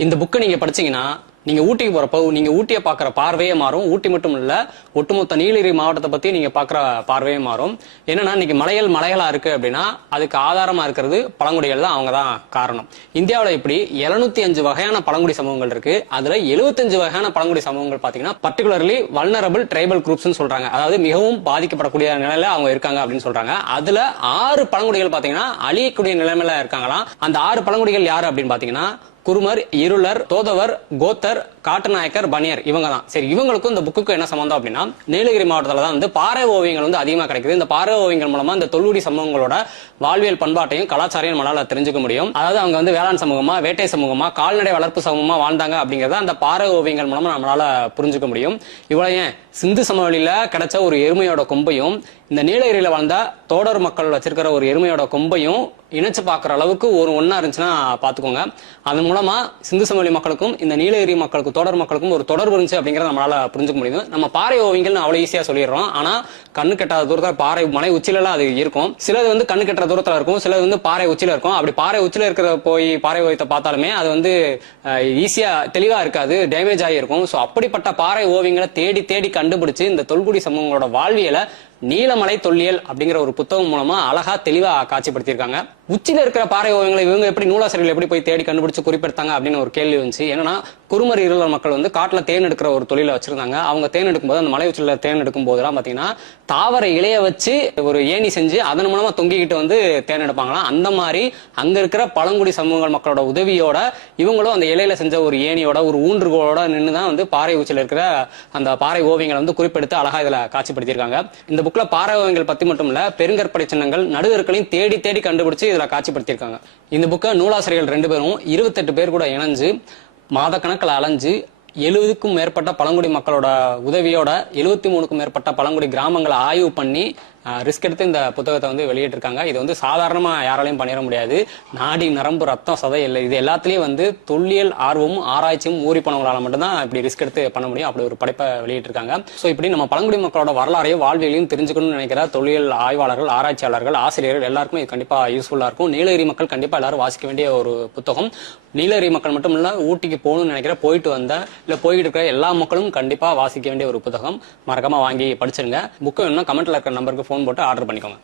இந்த புக்கை நீங்க படிச்சீங்கன்னா நீங்க ஊட்டிக்கு போறப்போ நீங்க ஊட்டியை பாக்குற பார்வையே மாறும். ஊட்டி மட்டும் இல்ல, ஒட்டுமொத்த நீலகிரி மாவட்டத்தை பத்தி நீங்க பாக்குற பார்வையே மாறும். என்னன்னா இன்னைக்கு மலைகளா இருக்கு அப்படின்னா அதுக்கு ஆதாரமா இருக்கிறது பழங்குடிகள் தான். அவங்க தான் காரணம். இந்தியாவில இப்படி 705 வகையான பழங்குடி சமூகங்கள் இருக்கு. அதுல 75 வகையான பழங்குடி சமூகங்கள் பாத்தீங்கன்னா பர்டிகுலர்லி வல்னரபிள் ட்ரைபல் குரூப்ஸ் சொல்றாங்க. அதாவது மிகவும் பாதிக்கப்படக்கூடிய நிலையில அவங்க இருக்காங்க அப்படின்னு சொல்றாங்க. அதுல 6 பழங்குடிகள் பாத்தீங்கன்னா அழியக்கூடிய நிலைமையில இருக்காங்களாம். அந்த 6 பழங்குடிகள் யாரு அப்படின்னு பாத்தீங்கன்னா குருமர், இருளர், தோதவர், கோத்தர், காட்டுநாயக்கர், பனியர், இவங்க தான். சரி, இவங்களுக்கும் இந்த புக்குக்கு என்ன சம்பந்தம் அப்படின்னா நீலகிரி மாவட்டத்துல தான் பாறை ஓவியங்கள் அதிகமா கிடைக்குது. இந்த பாறை ஓவியங்கள் மூலமா இந்த தொல்குடி சமூகங்களோட வாழ்வியல் பண்பாட்டையும் கலாச்சாரையும் நம்மளால தெரிஞ்சுக்க முடியும். அதாவது அவங்க வேளாண் சமூகமா, வேட்டை சமூகமா, கால்நடை வளர்ப்பு சமூகமா வாழ்ந்தாங்க அப்படிங்கறத அந்த பாறை ஓவியங்கள் மூலமா நம்மளால புரிஞ்சுக்க முடியும். இவ்வளவு ஏன், சிந்து சமவெளியில கிடைச்ச ஒரு எருமையோட கொம்பையும் இந்த நீலகிரியில வாழ்ந்த தோடர் மக்கள் வச்சிருக்கிற ஒரு எருமையோட கொம்பையும் இணைச்சு பாக்குற அளவுக்கு ஒன்னா இருந்துச்சுன்னா பாத்துக்கோங்க. அதன் மூலமா சிந்து சமவெளி மக்களுக்கும் இந்த நீலகிரி மக்களுக்கும் தோடர் மக்களுக்கும் ஒரு தொடர்பு இருந்துச்சு அப்படிங்கறத நம்மளால புரிஞ்சுக்க முடியும். நம்ம பாறை ஓவியங்கள் அவ்வளவு ஈஸியா சொல்லிடுறோம். ஆனா கண்ணு கெட்டாத தூரத்துல பாறை மலை உச்சில அது இருக்கும். சிலது கண்ணு கெட்ட தூரத்துல இருக்கும், சிலது பாறை உச்சில இருக்கும். அப்படி பாறை உச்சில இருக்கிற போய் பாறை ஓவியத்தை பார்த்தாலுமே அது ஈஸியா தெளிவா இருக்காது, டேமேஜ் ஆகியிருக்கும். சோ அப்படிப்பட்ட பாறை ஓவியங்களை தேடி தேடி கண்டுபிடிச்சு இந்த தொல்குடி சமூகங்களோட வாழ்வியலை நீலமலை தொல்லியல் அப்படிங்கிற ஒரு புத்தகம் மூலமா அழகா தெளிவா காட்சிப்படுத்திருக்காங்க. உச்சில இருக்கிற பாறை ஓவியங்களை இவங்க எப்படி நூலாசிரியர்கள் எப்படி போய் தேடி கண்டுபிடிச்சு குறிப்பிடுத்தாங்க அப்படின்னு ஒரு கேள்வி வந்துச்சு. என்னன்னா குருமர் இருளர் மக்கள் காட்டுல தேன் எடுக்கிற ஒரு தொழிலை வச்சிருந்தாங்க. அவங்க தேன் எடுக்கும் போது அந்த மலை உச்சில தேன் எடுக்கும் போதெல்லாம் பாத்தீங்கன்னா தாவர இலைய வச்சு ஒரு ஏணி செஞ்சு அதன் மூலமா தொங்கிக்கிட்டு தேன் எடுப்பாங்களாம். அந்த மாதிரி அங்க இருக்கிற பழங்குடி சமூகங்கள் மக்களோட உதவியோட இவங்களும் அந்த இலையில செஞ்ச ஒரு ஏணியோட ஒரு ஊன்றுகோளோட நின்றுதான் பாறை உச்சில இருக்கிற அந்த பாறை ஓவியங்களை குறிப்பெடுத்து அழகா இதுல காட்சிப்படுத்திருக்காங்க. இந்த புக்ல பாறை ஓவியங்கள் பத்தி மட்டும் இல்ல, பெருங்கற்படை சின்னங்கள் நடுகற்களையும் தேடி தேடி கண்டுபிடிச்சு இதுல காட்சிப்படுத்திருக்காங்க. இந்த புக்கை நூலாசிரியர்கள் 2 பேரும் 28 பேர் கூட இணைஞ்சு மாதக்கணக்கில் அலைஞ்சு 70க்கும் மேற்பட்ட பழங்குடி மக்களோட உதவியோட 73க்கும் மேற்பட்ட பழங்குடி கிராமங்களை ஆய்வு பண்ணி ரிஸ்க் எடுத்து இந்த புத்தகத்தை வெளியிட்டிருக்காங்க. இது சாதாரணமா யாராலையும் பண்ணிட முடியாது. நாடி நரம்பு ரத்தம் சதை இல்லை, இது எல்லாத்துலயும் தொல்லியல் ஆர்வமும் ஆராய்ச்சியும் ஊறி போனவங்களால மட்டும்தான் இப்படி ரிஸ்க் எடுத்து பண்ண முடியும். அப்படி ஒரு படைப்பை வெளியிட்டிருக்காங்க. ஸோ இப்படி நம்ம பழங்குடி மக்களோட வரலாறையும் வாழ்வியலையும் தெரிஞ்சுக்கணும்னு நினைக்கிற தொல்லியல் ஆய்வாளர்கள், ஆராய்ச்சியாளர்கள், ஆசிரியர்கள் எல்லாருக்கும் இது கண்டிப்பா யூஸ்ஃபுல்லா இருக்கும். நீலகிரி மக்கள் கண்டிப்பா எல்லாரும் வாசிக்க வேண்டிய ஒரு புத்தகம். நீலகிரி மக்கள் மட்டும் இல்ல, ஊட்டிக்கு போகணும்னு நினைக்கிற, போயிட்டு வந்த இல்ல போயிட்டு இருக்கிற எல்லா மக்களும் கண்டிப்பா வாசிக்க வேண்டிய ஒரு புத்தகம். மறக்காம வாங்கி படிச்சிருங்க. புக்கு வேணும்னா கமெண்ட்ல இருக்கிற நம்பருக்கு ஃபோன் போட்டு ஆர்டர் பண்ணிக்கோங்க.